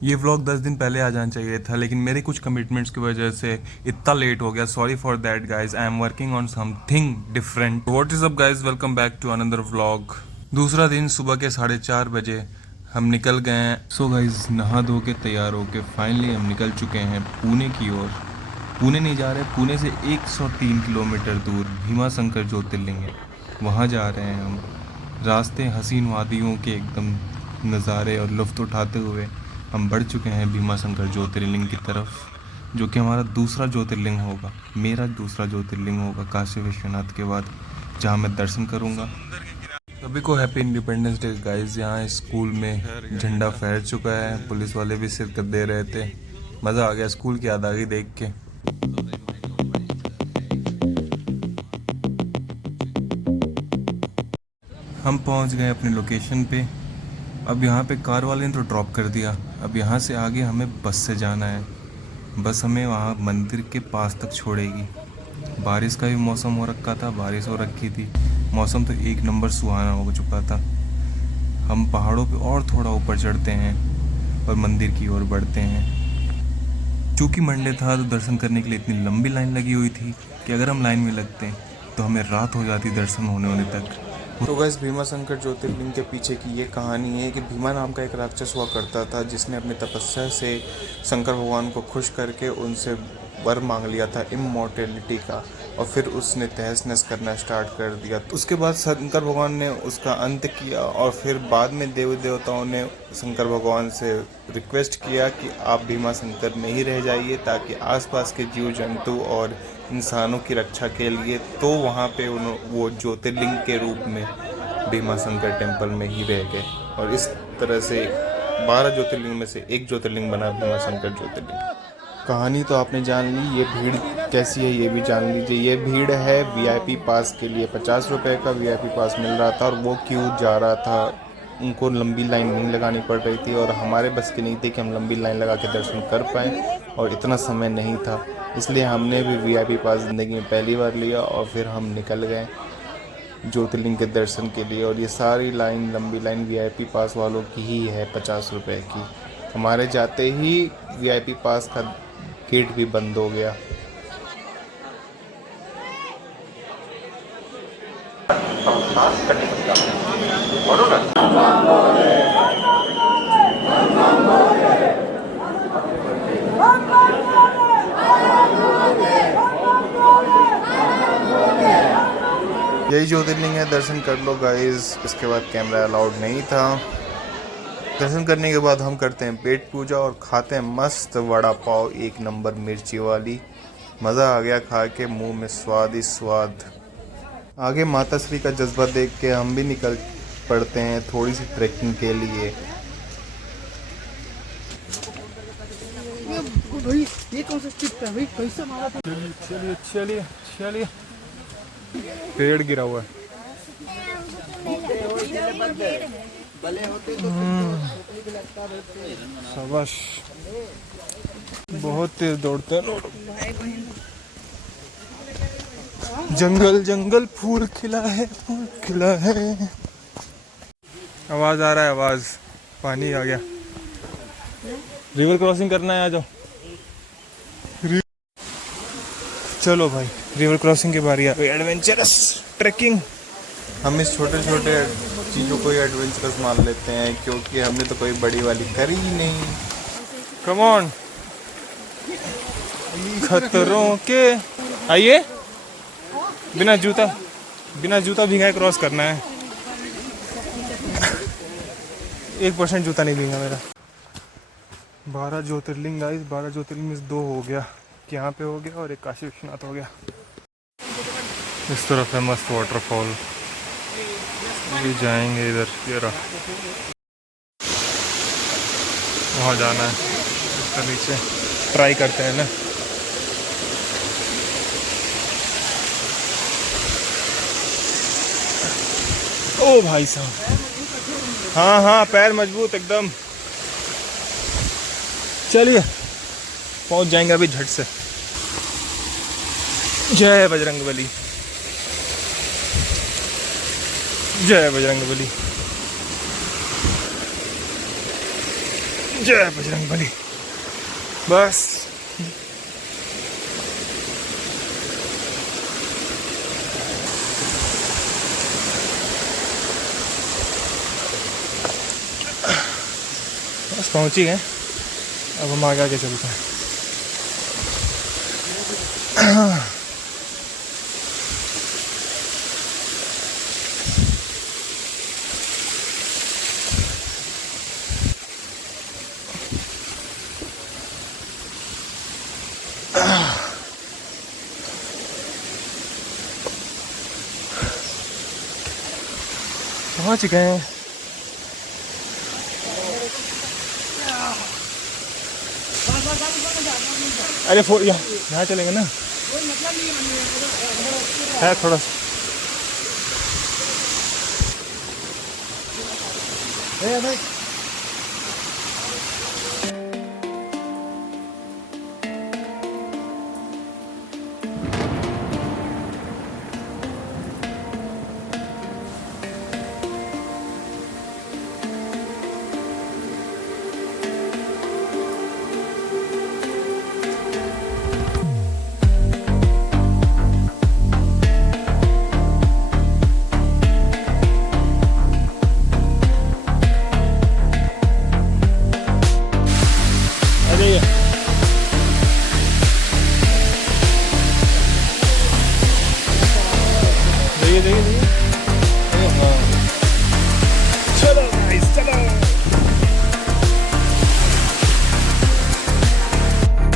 ये व्लॉग 10 दिन पहले आ जाना चाहिए था, लेकिन मेरे कुछ कमिटमेंट्स की वजह से इतना लेट हो गया। Sorry for that guys, I am working on something different. What is up guys, welcome back to another vlog. दूसरा दिन सुबह के 4:30 बजे हम निकल गए हैं। सो गाइज, नहा धो के तैयार होके फाइनली हम निकल चुके हैं पुणे की ओर। पुणे नहीं जा रहे, पुणे से 103 किलोमीटर दूर भीमा शंकर ज्योतिर्लिंग है, वहाँ जा रहे हैं हम। रास्ते हसीन वादियों के एकदम नज़ारे और लुत्फ़ उठाते हुए हम बढ़ चुके हैं भीमा शंकर ज्योतिर्लिंग की तरफ, जो कि हमारा दूसरा ज्योतिर्लिंग होगा, मेरा दूसरा ज्योतिर्लिंग होगा काशी विश्वनाथ के बाद, जहाँ मैं दर्शन करूँगा। सभी को हैप्पी इंडिपेंडेंस डे गाइस। यहाँ स्कूल में झंडा फहर चुका है, पुलिस वाले भी शिरकत दे रहे थे। मज़ा आ गया स्कूल की याद आ गई देख के। हम पहुँच गए अपने लोकेशन पे। अब यहाँ पे कार वाले ने तो ड्रॉप कर दिया। अब यहाँ से आगे हमें बस से जाना है। बस हमें वहाँ मंदिर के पास तक छोड़ेगी। बारिश का भी मौसम हो रखा था, बारिश हो रखी थी, मौसम तो एक नंबर सुहाना हो चुका था। हम पहाड़ों पे और थोड़ा ऊपर चढ़ते हैं और मंदिर की ओर बढ़ते हैं। चूँकि मंडे था तो दर्शन करने के लिए इतनी लंबी लाइन लगी हुई थी कि अगर हम लाइन में लगते तो हमें रात हो जाती दर्शन होने तक। तो गैस, भीमा शंकर ज्योतिर्लिंग के पीछे की ये कहानी है कि भीमा नाम का एक राक्षस हुआ करता था, जिसने अपनी तपस्या से शंकर भगवान को खुश करके उनसे वर मांग लिया था इमॉर्टेलिटी का, और फिर उसने तहस नहस करना स्टार्ट कर दिया। तो उसके बाद शंकर भगवान ने उसका अंत किया, और फिर बाद में देवी देवताओं ने शंकर भगवान से रिक्वेस्ट किया कि आप भीमा शंकर में ही रह जाइए, ताकि आसपास के जीव जंतु और इंसानों की रक्षा के लिए। तो वहाँ पे वो ज्योतिर्लिंग के रूप में भीमा शंकर टेम्पल में ही रह गए, और इस तरह से 12 ज्योतिर्लिंग में से एक ज्योतिर्लिंग बना भीमा शंकर ज्योतिर्लिंग। कहानी तो आपने जान ली, ये भीड़ कैसी है ये भी जान लीजिए। ये भीड़ है वीआईपी पास के लिए। 50 रुपये का वीआईपी पास मिल रहा था, और वो क्यों जा रहा था, उनको लंबी लाइन नहीं लगानी पड़ रही थी, और हमारे बस की नहीं थी कि हम लंबी लाइन लगा के दर्शन कर पाएँ, और इतना समय नहीं था। इसलिए हमने भी वीआईपी पास ज़िंदगी में पहली बार लिया, और फिर हम निकल गए ज्योतिर्लिंग के दर्शन के लिए। और ये सारी लाइन, लंबी लाइन वीआईपी पास वालों की ही है, 50 रुपये की। हमारे जाते ही वीआईपी पास का गेट भी बंद हो गया। यही ज्योतिर्लिंग है, दर्शन कर लो गाइस। इसके बाद कैमरा अलाउड नहीं था। दर्शन करने के बाद हम करते हैं पेट पूजा और खाते हैं मस्त वड़ा पाव, एक नंबर मिर्ची वाली। मज़ा आ गया खा के, मुंह में स्वाद ही स्वाद। आगे माता श्री का जज्बा देख के हम भी निकल पड़ते हैं थोड़ी सी ट्रैकिंग के लिए। ये कौन सा स्टिक है भाई, कैसे मारा था? चलिए चलिए चलिए, पेड़ गिरा हुआ है। शाबाश, बहुत तेज दौड़ते हैं लोग। जंगल जंगल फूल खिला है, फूल खिला है। आवाज आ रहा है, आवाज। पानी आ गया। रिवर क्रॉसिंग करना है, आ जाओ। चलो भाई, रिवर क्रॉसिंग की बारी आ गई। Adventurous trekking. हम इस छोटे छोटे चीज़ों को ही एडवेंचरस मान लेते हैं, क्योंकि हमने तो कोई बड़ी वाली करी ही नहीं। कम ऑन, खतरों के। आइए, बिना जूता भीगा क्रॉस करना है। 1% जूता नहीं भीगा मेरा। 12 ज्योतिर्लिंग गाइस, 12 ज्योतिर्लिंग में 2 हो गया, यहाँ पे हो गया, और एक काशी विश्वनाथ हो गया। इस तरफ है मस्त वाटरफॉल, ये जाएंगे इधर, ये रहा, वहाँ जाना है। इसका नीचे ट्राई करते हैं ना। ओ भाई साहब, हाँ हाँ, पैर मजबूत एकदम। चलिए, पहुंच जाएंगे अभी झट से। जय बजरंगबली, जय बजरंगबली। जय बजरंगबली। बस बस पहुंच ही गए। अब हम आगे चलते हैं। पहुंच गए। अरे यहाँ चलेंगे ना, है थोड़ा सा।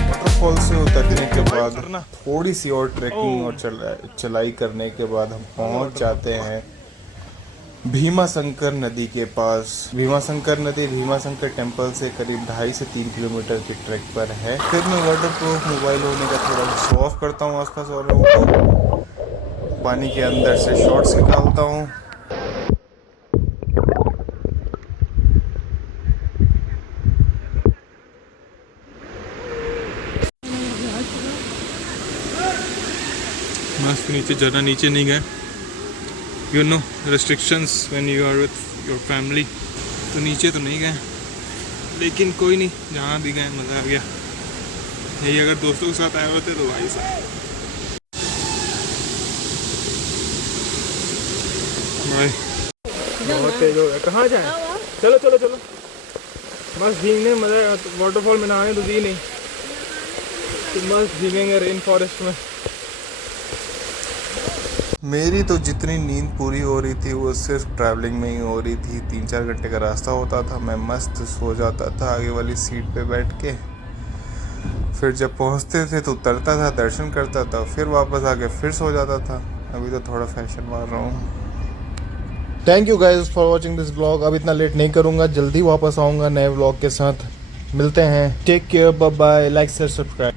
वाटरफॉल से उतरने के बाद थोड़ी सी और ट्रैकिंग और चलाई करने के बाद हम पहुंच जाते हैं भीमा शंकर नदी के पास। भीमा शंकर नदी भीमा शंकर टेम्पल से करीब 2.5 से 3 किलोमीटर की ट्रैक पर है। फिर मैं वाटरप्रूफ मोबाइल होने का थोड़ा शो ऑफ करता हूँ आसपास वालों को, पानी के अंदर से शॉट्स निकालता हूँ। मस्त नीचे, ज़्यादा नीचे नहीं गए, you know restrictions when you are with your family, तो नीचे तो नहीं गए, लेकिन कोई नहीं, जहाँ भी गए मज़ा आ गया। यही अगर दोस्तों के साथ आए होते तो भाई साहब बहुत तेज हो गया। कहाँ जाए? चलो चलो चलो, बस भीगने मज़ा। वाटरफॉल में नहाने तो दी नहीं, तो मस्त भीगेंगे रेन फॉरेस्ट में। मेरी तो जितनी नींद पूरी हो रही थी वो सिर्फ ट्रैवलिंग में ही हो रही थी। 3-4 घंटे का रास्ता होता था, मैं मस्त सो जाता था आगे वाली सीट पे बैठ के। फिर जब पहुंचते थे तो उतरता था, दर्शन करता था, फिर वापस आके फिर सो जाता था। अभी तो थोड़ा फैशन मार रहा हूँ। Thank you guys for watching this blog. अब इतना लेट नहीं करूँगा, जल्दी वापस आऊँगा नए ब्लॉग के साथ। मिलते हैं, take care, bye bye, like share subscribe.